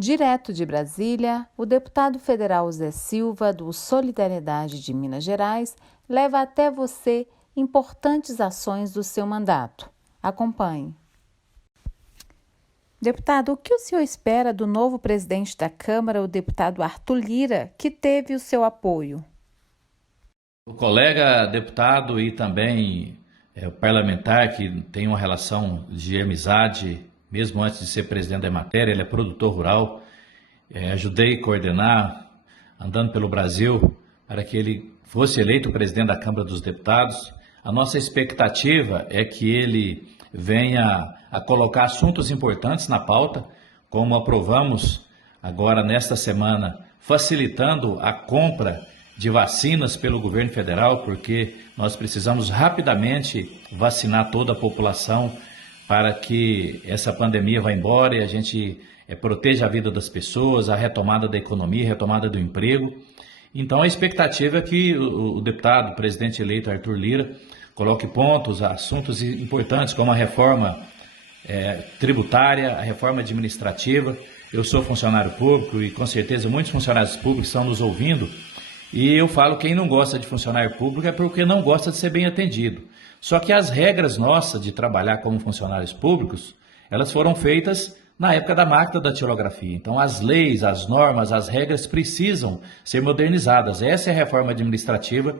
Direto de Brasília, o deputado federal Zé Silva, do Solidariedade de Minas Gerais, leva até você importantes ações do seu mandato. Acompanhe. Deputado, o que o senhor espera do novo presidente da Câmara, o deputado Arthur Lira, que teve o seu apoio? O colega deputado e também o parlamentar que tem uma relação de amizade, mesmo antes de ser presidente da matéria, ele é produtor rural. Ajudei a coordenar, andando pelo Brasil, para que ele fosse eleito presidente da Câmara dos Deputados. A nossa expectativa é que ele venha a colocar assuntos importantes na pauta, como aprovamos agora nesta semana, facilitando a compra de vacinas pelo governo federal, porque nós precisamos rapidamente vacinar toda a população para que essa pandemia vá embora e a gente proteja a vida das pessoas, a retomada da economia, a retomada do emprego. Então a expectativa é que o deputado, o presidente eleito Arthur Lira, coloque pontos, assuntos importantes como a reforma tributária, a reforma administrativa. Eu sou funcionário público e com certeza muitos funcionários públicos estão nos ouvindo. E eu falo, quem não gosta de funcionário público é porque não gosta de ser bem atendido. Só que as regras nossas de trabalhar como funcionários públicos, elas foram feitas na época da máquina da datilografia. Então as leis, as normas, as regras precisam ser modernizadas. Essa é a reforma administrativa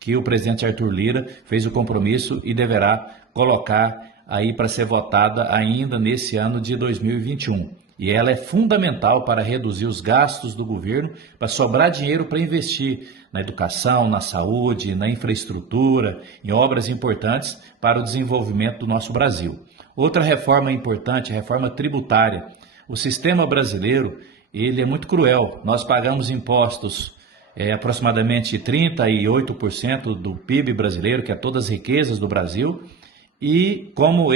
que o presidente Arthur Lira fez o compromisso e deverá colocar aí para ser votada ainda nesse ano de 2021. E ela é fundamental para reduzir os gastos do governo, para sobrar dinheiro para investir na educação, na saúde, na infraestrutura, em obras importantes para o desenvolvimento do nosso Brasil. Outra reforma importante, a reforma tributária. O sistema brasileiro, ele é muito cruel. Nós pagamos impostos aproximadamente 38% do PIB brasileiro, que é todas as riquezas do Brasil, e como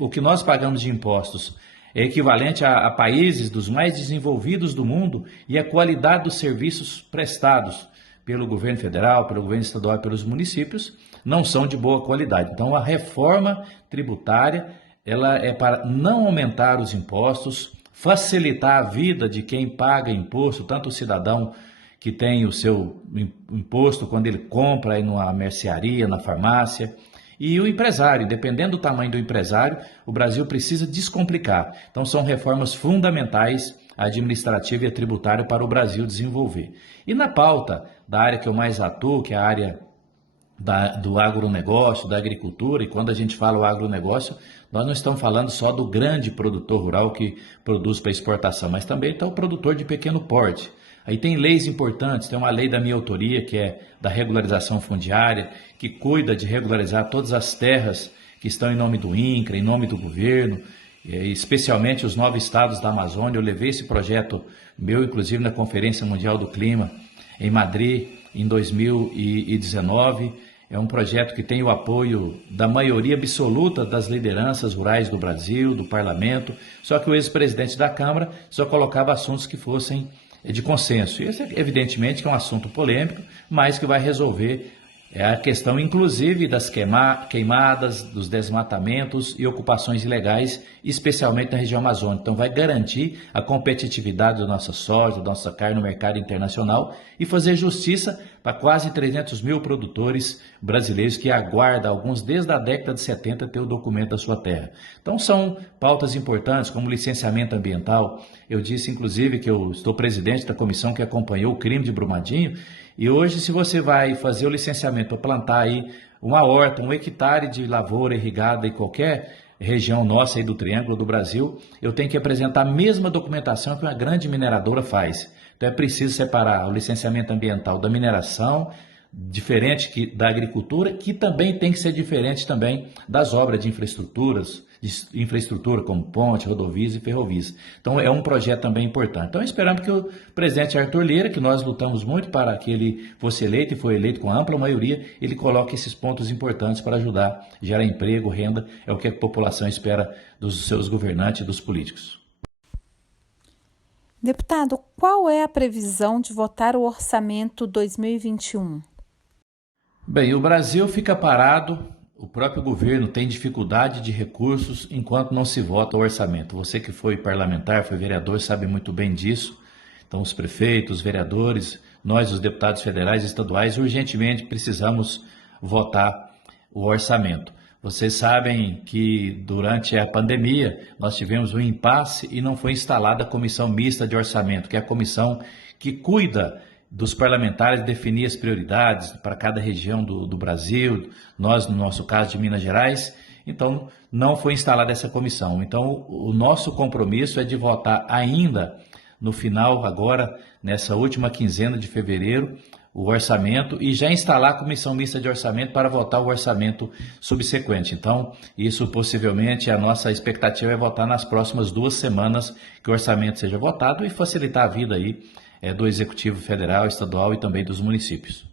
o que nós pagamos de impostos é equivalente a países dos mais desenvolvidos do mundo e a qualidade dos serviços prestados pelo governo federal, pelo governo estadual e pelos municípios não são de boa qualidade. Então a reforma tributária ela é para não aumentar os impostos, facilitar a vida de quem paga imposto, tanto o cidadão que tem o seu imposto quando ele compra aí numa mercearia, na farmácia, e o empresário, dependendo do tamanho do empresário, o Brasil precisa descomplicar. Então são reformas fundamentais a administrativa e a tributária para o Brasil desenvolver. E na pauta da área que eu mais atuo, que é a área do agronegócio, da agricultura, e quando a gente fala o agronegócio, nós não estamos falando só do grande produtor rural que produz para exportação, mas também está o produtor de pequeno porte. Aí tem leis importantes, tem uma lei da minha autoria, que é da regularização fundiária, que cuida de regularizar todas as terras que estão em nome do INCRA, em nome do governo, especialmente os 9 estados da Amazônia. Eu levei esse projeto meu, inclusive, na Conferência Mundial do Clima, em Madrid, em 2019. É um projeto que tem o apoio da maioria absoluta das lideranças rurais do Brasil, do parlamento, só que o ex-presidente da Câmara só colocava assuntos que fossem de consenso. Esse, evidentemente, que é um assunto polêmico, mas que vai resolver a questão, inclusive, das queimadas, dos desmatamentos e ocupações ilegais, especialmente na região amazônica. Então, vai garantir a competitividade da nossa soja, da nossa carne no mercado internacional e fazer justiça para quase 300 mil produtores brasileiros que aguardam, alguns desde a década de 70, ter o documento da sua terra. Então, são pautas importantes, como licenciamento ambiental. Eu disse, inclusive, que eu estou presidente da comissão que acompanhou o crime de Brumadinho. E hoje, se você vai fazer o licenciamento para plantar aí uma horta, 1 hectare de lavoura irrigada em qualquer região nossa aí do Triângulo do Brasil, eu tenho que apresentar a mesma documentação que uma grande mineradora faz. Então é preciso separar o licenciamento ambiental da mineração, diferente da agricultura, que também tem que ser diferente também das obras de infraestrutura como ponte, rodovias e ferrovias. Então é um projeto também importante. Então esperamos que o presidente Arthur Lira, que nós lutamos muito para que ele fosse eleito e foi eleito com ampla maioria, ele coloque esses pontos importantes para ajudar a gerar emprego, renda, é o que a população espera dos seus governantes e dos políticos. Deputado, qual é a previsão de votar o orçamento 2021? Bem, o Brasil fica parado o próprio governo tem dificuldade de recursos enquanto não se vota o orçamento. Você que foi parlamentar, foi vereador, sabe muito bem disso. Então, os prefeitos, os vereadores, nós, os deputados federais e estaduais, urgentemente precisamos votar o orçamento. Vocês sabem que durante a pandemia nós tivemos um impasse e não foi instalada a comissão mista de orçamento, que é a comissão que cuida dos parlamentares definir as prioridades para cada região do Brasil, nós, no nosso caso, de Minas Gerais. Então, não foi instalada essa comissão. Então, o nosso compromisso é de votar ainda no final, agora, nessa última quinzena de fevereiro, o orçamento e já instalar a comissão mista de orçamento para votar o orçamento subsequente. Então, isso possivelmente, a nossa expectativa é votar nas próximas 2 semanas que o orçamento seja votado e facilitar a vida aí do Executivo Federal, Estadual e também dos municípios.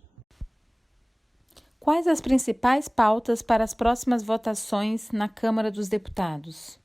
Quais as principais pautas para as próximas votações na Câmara dos Deputados?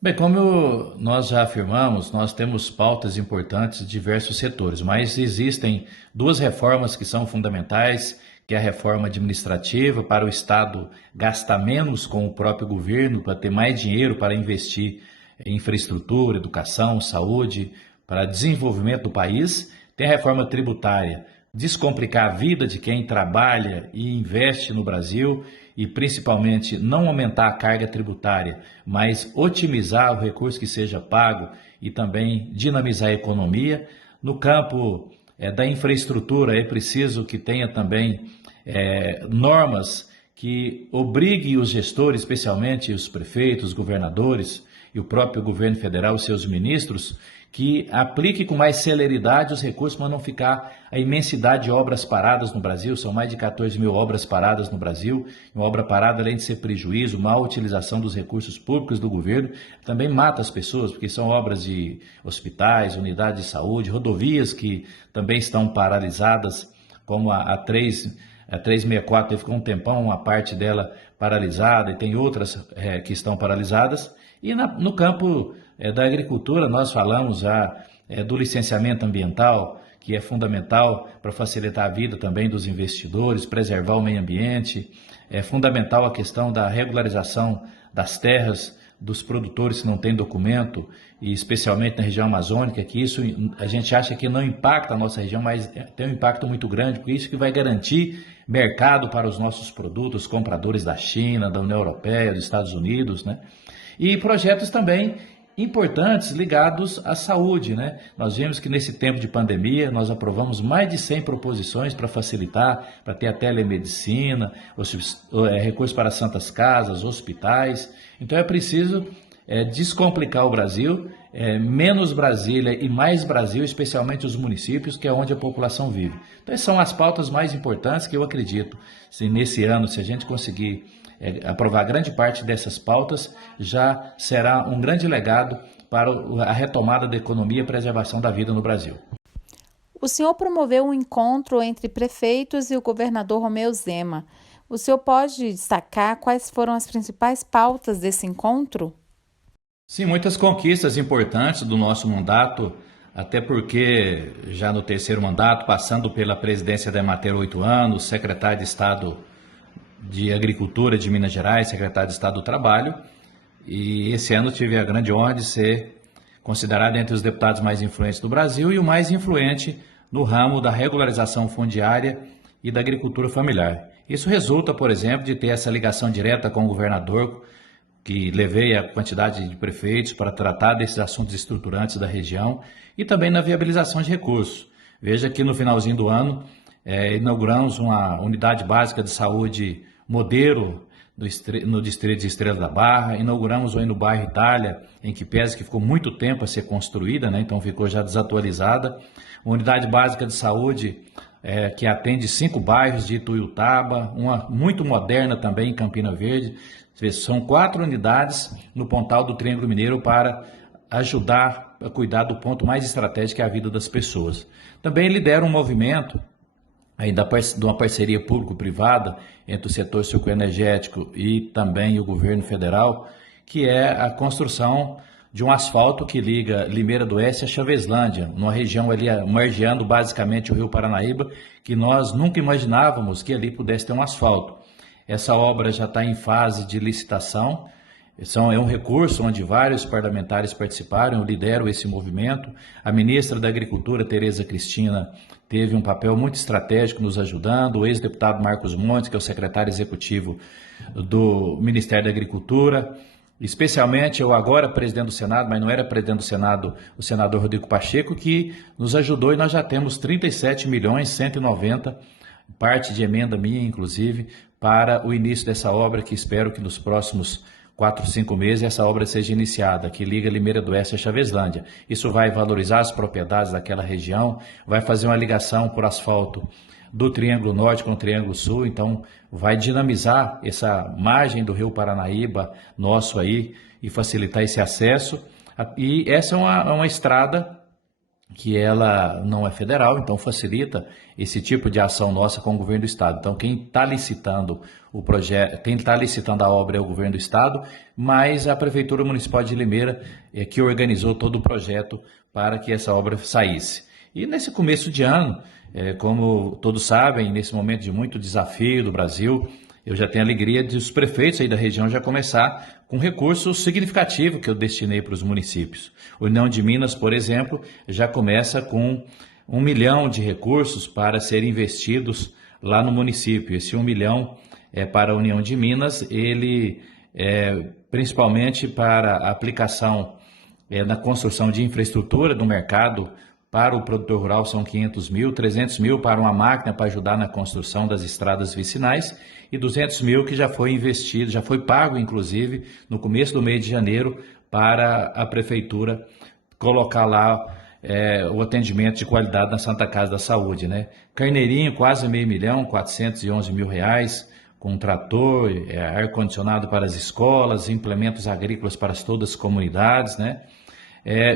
Bem, como nós já afirmamos, nós temos pautas importantes de diversos setores, mas existem 2 reformas que são fundamentais, que é a reforma administrativa para o Estado gastar menos com o próprio governo, para ter mais dinheiro para investir em infraestrutura, educação, saúde, para desenvolvimento do país. Tem a reforma tributária, descomplicar a vida de quem trabalha e investe no Brasil e principalmente não aumentar a carga tributária, mas otimizar o recurso que seja pago e também dinamizar a economia. No campo da infraestrutura é preciso que tenha também normas que obriguem os gestores, especialmente os prefeitos, os governadores e o próprio governo federal, os seus ministros, que aplique com mais celeridade os recursos para não ficar a imensidade de obras paradas no Brasil. São mais de 14 mil obras paradas no Brasil. Uma obra parada, além de ser prejuízo, má utilização dos recursos públicos do governo, também mata as pessoas, porque são obras de hospitais, unidades de saúde, rodovias que também estão paralisadas, como a 364, ficou um tempão, uma parte dela paralisada, e tem outras que estão paralisadas. E no campo da agricultura, nós falamos já do licenciamento ambiental, que é fundamental para facilitar a vida também dos investidores, preservar o meio ambiente. É fundamental a questão da regularização das terras dos produtores que não têm documento, e especialmente na região amazônica, que isso a gente acha que não impacta a nossa região, mas tem um impacto muito grande, porque isso que vai garantir mercado para os nossos produtos, compradores da China, da União Europeia, dos Estados Unidos, né? E projetos também importantes ligados à saúde, né? Nós vimos que nesse tempo de pandemia nós aprovamos mais de 100 proposições para facilitar, para ter a telemedicina, recursos para santas casas, hospitais. Então é preciso descomplicar o Brasil, menos Brasília e mais Brasil, especialmente os municípios, que é onde a população vive. Então essas são as pautas mais importantes que eu acredito, se nesse ano, se a gente conseguir aprovar grande parte dessas pautas, já será um grande legado para a retomada da economia e preservação da vida no Brasil. O senhor promoveu um encontro entre prefeitos e o governador Romeu Zema. O senhor pode destacar quais foram as principais pautas desse encontro? Sim, muitas conquistas importantes do nosso mandato, até porque já no 3º mandato, passando pela presidência da Emater 8 anos, secretário de Estado de Agricultura de Minas Gerais, secretário de Estado do Trabalho, e esse ano tive a grande honra de ser considerado entre os deputados mais influentes do Brasil e o mais influente no ramo da regularização fundiária e da agricultura familiar. Isso resulta, por exemplo, de ter essa ligação direta com o governador, que levei a quantidade de prefeitos para tratar desses assuntos estruturantes da região, e também na viabilização de recursos. Veja que no finalzinho do ano inauguramos uma unidade básica de saúde modelo no distrito de Estrela da Barra, inauguramos aí no bairro Itália, em Quipés, que ficou muito tempo a ser construída, né? Então ficou já desatualizada. Uma unidade básica de saúde que atende 5 bairros de Ituiutaba, uma muito moderna também em Campina Verde. São 4 unidades no Pontal do Triângulo Mineiro para ajudar a cuidar do ponto mais estratégico, que é a vida das pessoas. Também lidera um movimento aí de uma parceria público-privada entre o setor sucroenergético e também o governo federal, que é a construção de um asfalto que liga Limeira do Oeste a Chaveslândia, numa região ali margeando basicamente o Rio Paranaíba, que nós nunca imaginávamos que ali pudesse ter um asfalto. Essa obra já está em fase de licitação. É um recurso onde vários parlamentares participaram, eu lidero esse movimento. A ministra da Agricultura, Tereza Cristina, teve um papel muito estratégico nos ajudando. O ex-deputado Marcos Montes, que é o secretário executivo do Ministério da Agricultura. Especialmente eu agora presidente do Senado, mas não era presidente do Senado, o senador Rodrigo Pacheco, que nos ajudou e nós já temos 37.190.000, parte de emenda minha, inclusive, para o início dessa obra, que espero que nos próximos 4, 5 meses essa obra seja iniciada, que liga Limeira do Oeste a Chaveslândia. Isso vai valorizar as propriedades daquela região, vai fazer uma ligação por asfalto do Triângulo Norte com o Triângulo Sul, então vai dinamizar essa margem do Rio Paranaíba nosso aí e facilitar esse acesso. E essa é uma estrada que ela não é federal, então facilita esse tipo de ação nossa com o governo do estado. Então quem está licitando o projeto, quem está licitando a obra é o governo do estado, mas a Prefeitura Municipal de Limeira é que organizou todo o projeto para que essa obra saísse. E nesse começo de ano, como todos sabem, nesse momento de muito desafio do Brasil, eu já tenho a alegria de os prefeitos aí da região já começar com recurso significativo que eu destinei para os municípios. O União de Minas, por exemplo, já começa com 1 milhão de recursos para serem investidos lá no município. Esse 1 milhão para a União de Minas, ele é principalmente para a aplicação na construção de infraestrutura do mercado. Para o produtor rural são 500 mil, 300 mil para uma máquina para ajudar na construção das estradas vicinais e 200 mil que já foi investido, já foi pago inclusive no começo do mês de janeiro para a prefeitura colocar lá o atendimento de qualidade na Santa Casa da Saúde, né? Carneirinho, quase R$500 mil, 411 mil reais, com trator, ar-condicionado para as escolas, implementos agrícolas para todas as comunidades, né?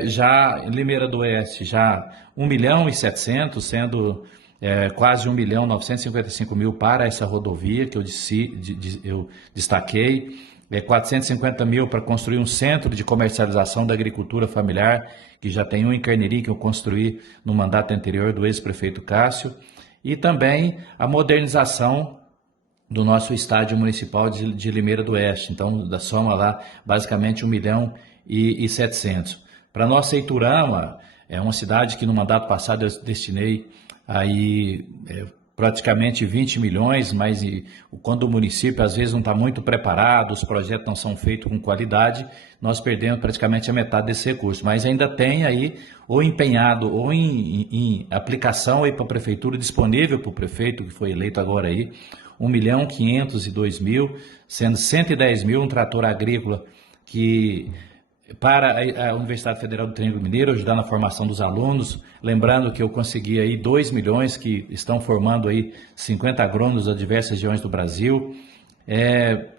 Já em Limeira do Oeste, já 1.700.000, sendo quase 1.955.000 para essa rodovia que eu destaquei, 450 mil para construir um centro de comercialização da agricultura familiar, que já tem um em Carneirinho que eu construí no mandato anterior do ex-prefeito Cássio, e também a modernização do nosso estádio municipal de Limeira do Oeste. Então, da soma lá, basicamente 1.700.000. Para nossa Iturama, é uma cidade que no mandato passado eu destinei aí praticamente 20 milhões, mas quando o município às vezes não está muito preparado, os projetos não são feitos com qualidade, nós perdemos praticamente a metade desse recurso. Mas ainda tem aí, ou empenhado, ou em aplicação aí para a prefeitura, disponível para o prefeito, que foi eleito agora aí, 1.502.000, sendo 110 mil um trator agrícola que para a Universidade Federal do Triângulo Mineiro, ajudar na formação dos alunos, lembrando que eu consegui aí 2 milhões que estão formando aí 50 agrônomos das diversas regiões do Brasil,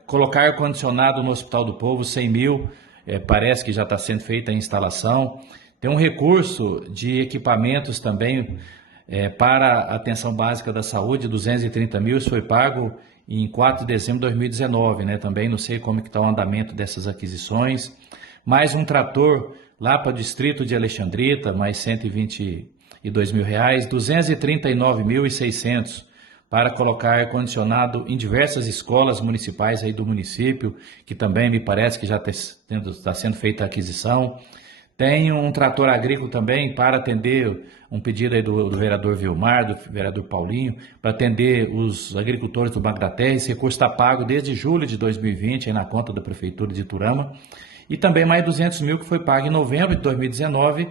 colocar ar-condicionado no Hospital do Povo, 100 mil, parece que já está sendo feita a instalação, tem um recurso de equipamentos também para a atenção básica da saúde, 230 mil, isso foi pago em 4 de dezembro de 2019, né? Também não sei como que está o andamento dessas aquisições. Mais um trator lá para o distrito de Alexandrita, mais 122 mil reais, 239.600 para colocar ar-condicionado em diversas escolas municipais aí do município, que também me parece que já está sendo feita a aquisição. Tem um trator agrícola também para atender um pedido aí do vereador Vilmar, do vereador Paulinho, para atender os agricultores do Banco da Terra. Esse recurso está pago desde julho de 2020 aí na conta da Prefeitura de Iturama. E também mais 200 mil que foi pago em novembro de 2019,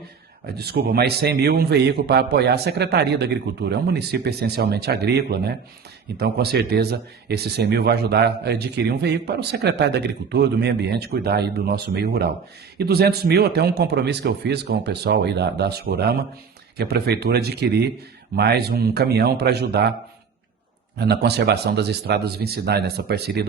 mais 100 mil um veículo para apoiar a Secretaria da Agricultura. É um município essencialmente agrícola, né? Então, com certeza, esse 100 mil vai ajudar a adquirir um veículo para o secretário da Agricultura, do Meio Ambiente, cuidar aí do nosso meio rural. E 200 mil, até um compromisso que eu fiz com o pessoal aí da Asforama, que a Prefeitura adquirir mais um caminhão para ajudar na conservação das estradas vicinais, nessa parceria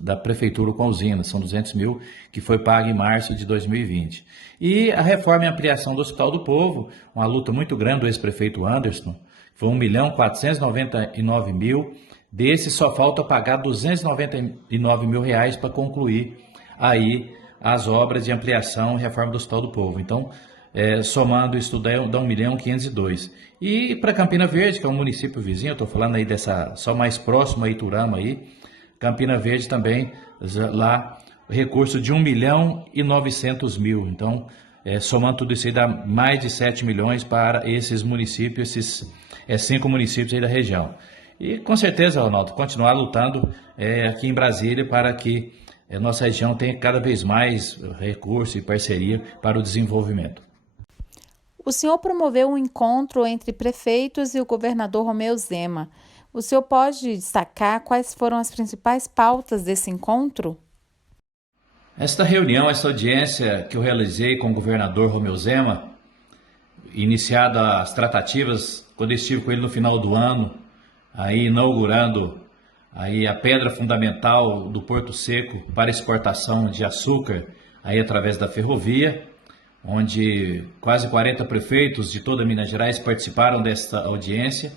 da Prefeitura com a usina. São 200 mil que foi pago em março de 2020. E a reforma e ampliação do Hospital do Povo, uma luta muito grande do ex-prefeito Anderson, foi 1.499.000, desse só falta pagar 299 mil reais para concluir aí as obras de ampliação e reforma do Hospital do Povo. Então, somando isso dá 1.502.000. E para Campina Verde, que é um município vizinho, eu estou falando aí dessa, só mais próximo a Iturama aí, Campina Verde também, lá, recurso de 1.900.000. Então, somando tudo isso aí, dá mais de 7 milhões para esses municípios, esses 5 municípios aí da região. E com certeza, Ronaldo, continuar lutando aqui em Brasília para que nossa região tenha cada vez mais recurso e parceria para o desenvolvimento. O senhor promoveu um encontro entre prefeitos e o governador Romeu Zema. O senhor pode destacar quais foram as principais pautas desse encontro? Esta reunião, esta audiência que eu realizei com o governador Romeu Zema, iniciada as tratativas, quando eu estive com ele no final do ano, aí inaugurando aí a pedra fundamental do Porto Seco para exportação de açúcar, aí através da ferrovia, onde quase 40 prefeitos de toda Minas Gerais participaram desta audiência,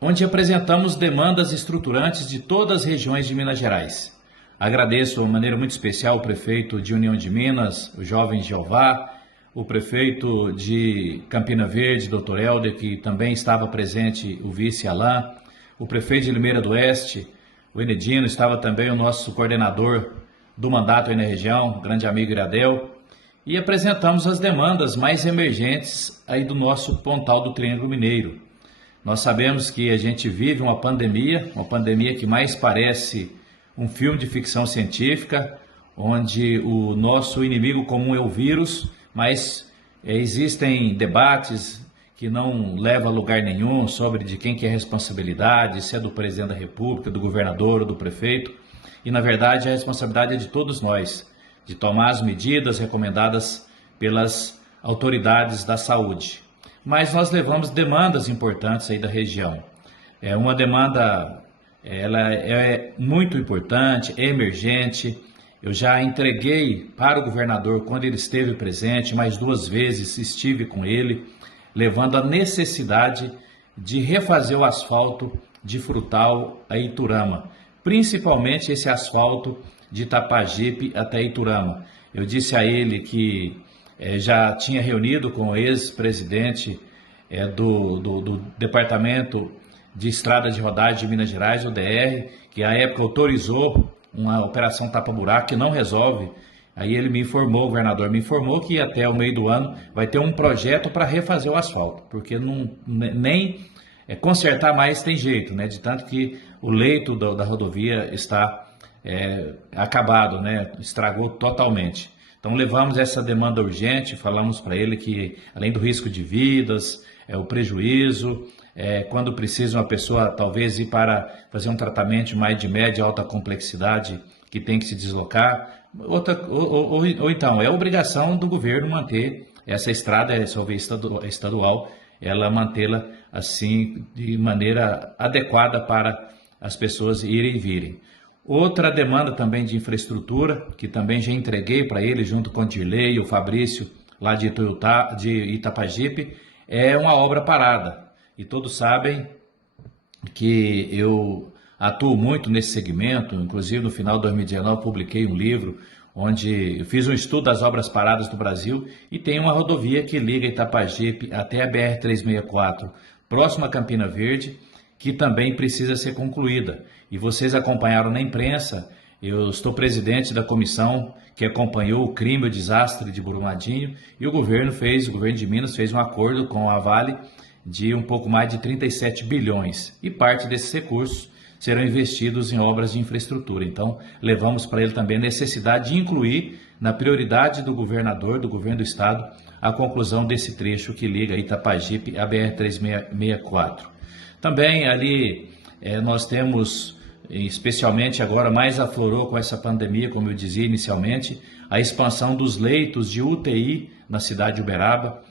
onde apresentamos demandas estruturantes de todas as regiões de Minas Gerais. Agradeço de maneira muito especial o prefeito de União de Minas, o jovem Jeová, o prefeito de Campina Verde, Dr. Helder, que também estava presente, o vice Alain, o prefeito de Limeira do Oeste, o Enedino, estava também o nosso coordenador do mandato aí na região, o grande amigo Iradel, e apresentamos as demandas mais emergentes aí do nosso Pontal do Triângulo Mineiro. Nós sabemos que a gente vive uma pandemia que mais parece um filme de ficção científica, onde o nosso inimigo comum é o vírus, mas existem debates que não levam a lugar nenhum sobre de quem que é a responsabilidade, se é do presidente da República, do governador ou do prefeito. E, na verdade, a responsabilidade é de todos nós, de tomar as medidas recomendadas pelas autoridades da saúde. Mas nós levamos demandas importantes aí da região. Uma demanda, ela é muito importante, é emergente. Eu já entreguei para o governador quando ele esteve presente, mais 2 vezes estive com ele, levando a necessidade de refazer o asfalto de Frutal a Iturama, principalmente esse asfalto de Itapajipe até Iturama. Eu disse a ele que já tinha reunido com o ex-presidente do Departamento de Estrada de Rodagem de Minas Gerais, o DR, que à época autorizou uma operação tapa-buraco que não resolve. Aí ele me informou, o governador me informou que até o meio do ano vai ter um projeto para refazer o asfalto, porque nem consertar mais tem jeito, né? De tanto que o leito da rodovia está acabado, né? Estragou totalmente. Então levamos essa demanda urgente, falamos para ele que além do risco de vidas, o prejuízo, quando precisa uma pessoa talvez ir para fazer um tratamento mais de média e alta complexidade que tem que se deslocar, ou então é obrigação do governo manter essa estrada, essa via estadual, ela mantê-la assim de maneira adequada para as pessoas irem e virem. Outra demanda também de infraestrutura, que também já entreguei para ele junto com o Dirley e o Fabrício, lá de Itapajipe, é uma obra parada. E todos sabem que eu atuo muito nesse segmento, inclusive no final de 2019 publiquei um livro onde eu fiz um estudo das obras paradas do Brasil e tem uma rodovia que liga Itapajipe até a BR-364, próxima a Campina Verde, que também precisa ser concluída. E vocês acompanharam na imprensa, eu estou presidente da comissão que acompanhou o crime e o desastre de Brumadinho e o governo de Minas fez um acordo com a Vale de um pouco mais de 37 bilhões e parte desses recursos serão investidos em obras de infraestrutura. Então, levamos para ele também a necessidade de incluir na prioridade do governador, do governo do estado, a conclusão desse trecho que liga Itapajipe à BR-364. Também ali nós temos, especialmente agora mais aflorou com essa pandemia, como eu dizia inicialmente, a expansão dos leitos de UTI na cidade de Uberaba.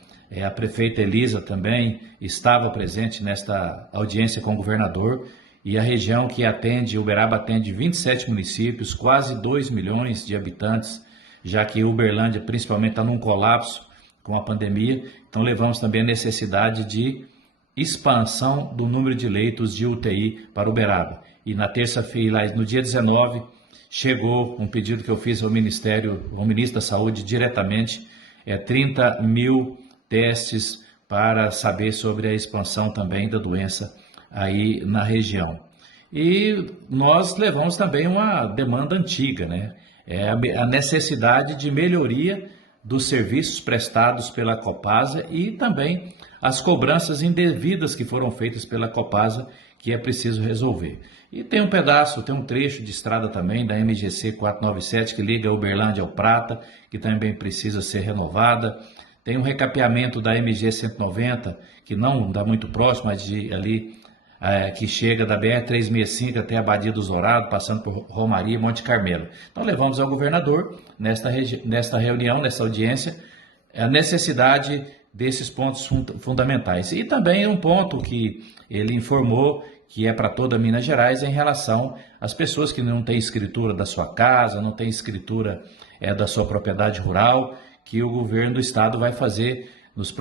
A prefeita Elisa também estava presente nesta audiência com o governador e a região que atende, Uberaba atende 27 municípios, quase 2 milhões de habitantes, já que Uberlândia principalmente está num colapso com a pandemia, então levamos também a necessidade de expansão do número de leitos de UTI para Uberaba. E na terça-feira, no dia 19, chegou um pedido que eu fiz ao ministro da Saúde diretamente, 30 mil testes para saber sobre a expansão também da doença aí na região. E nós levamos também uma demanda antiga, né? É a necessidade de melhoria dos serviços prestados pela Copasa e também as cobranças indevidas que foram feitas pela Copasa, que é preciso resolver. E tem um pedaço, tem um trecho de estrada também da MGC 497 que liga Uberlândia ao Prata, que também precisa ser renovada. Tem um recapeamento da MG 190, que não dá muito próximo, mas ali que chega da BR-365 até a Badia dos Dourados, passando por Romaria e Monte Carmelo. Então levamos ao governador, nesta reunião, nessa audiência, a necessidade desses pontos fundamentais. E também um ponto que ele informou que é para toda Minas Gerais em relação às pessoas que não têm escritura da sua casa, não têm escritura da sua propriedade rural, que o governo do estado vai fazer nos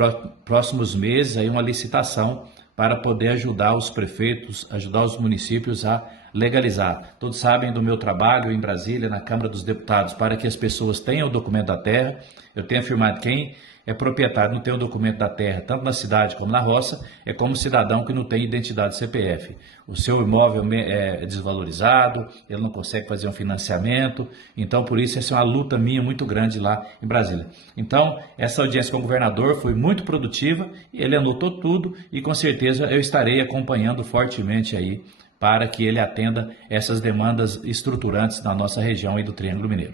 próximos meses aí uma licitação para poder ajudar os prefeitos, ajudar os municípios a legalizar. Todos sabem do meu trabalho em Brasília, na Câmara dos Deputados, para que as pessoas tenham o documento da terra. Eu tenho afirmado que quem é proprietário, não tem o documento da terra, tanto na cidade como na roça, é como cidadão que não tem identidade CPF. O seu imóvel é desvalorizado, ele não consegue fazer um financiamento, então por isso essa é uma luta minha muito grande lá em Brasília. Então, essa audiência com o governador foi muito produtiva, ele anotou tudo e com certeza eu estarei acompanhando fortemente aí para que ele atenda essas demandas estruturantes na nossa região aí do Triângulo Mineiro.